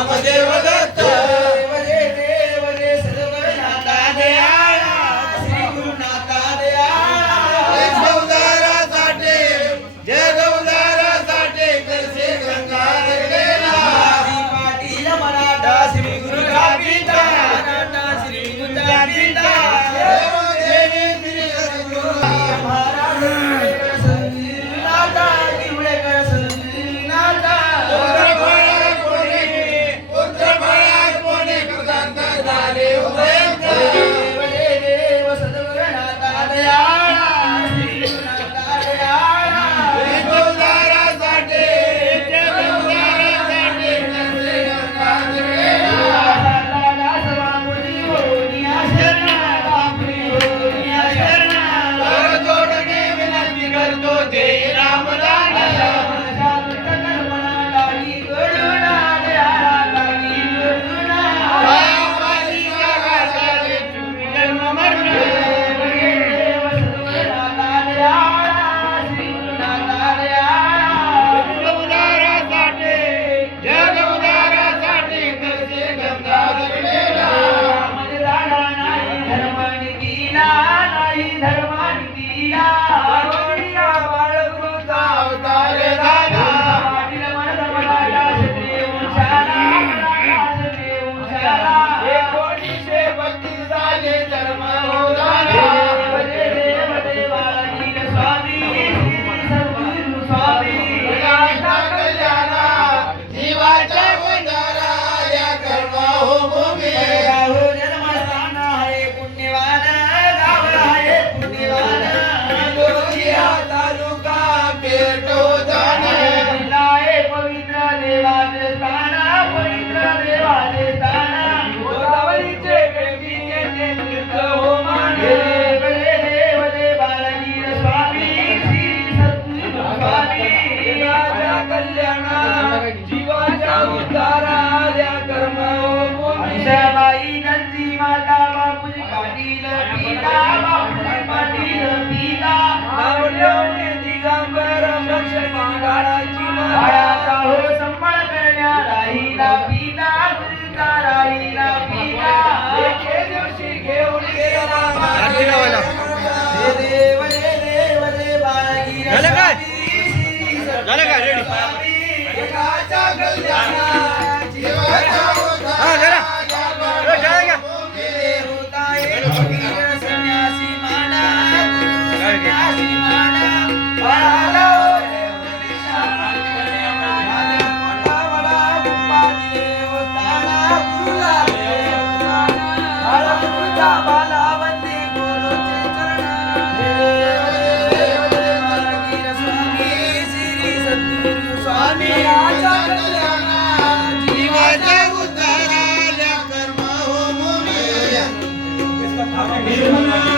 Ram Amen.